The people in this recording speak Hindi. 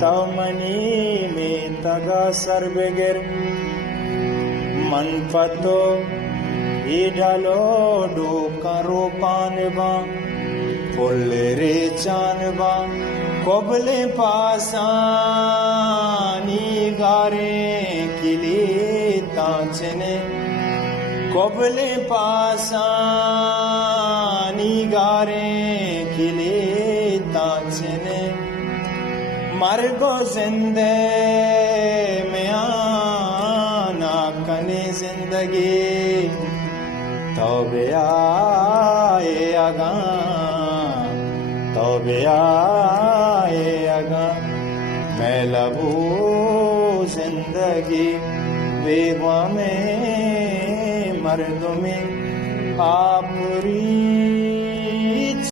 तवमनी में तगा सर्बगिर मनफतो ईडलो डो करो पानवा फुल्ले चानवा कोबले पासानी गारे किले ताचने कोबले पासानी गारे किले ताचने मरगो जिंदे में आना कने जिंदगी तौबे आए आगा तौबे आए आगा मैं लबू जिंदगी बेवा में मर्द में आपुरी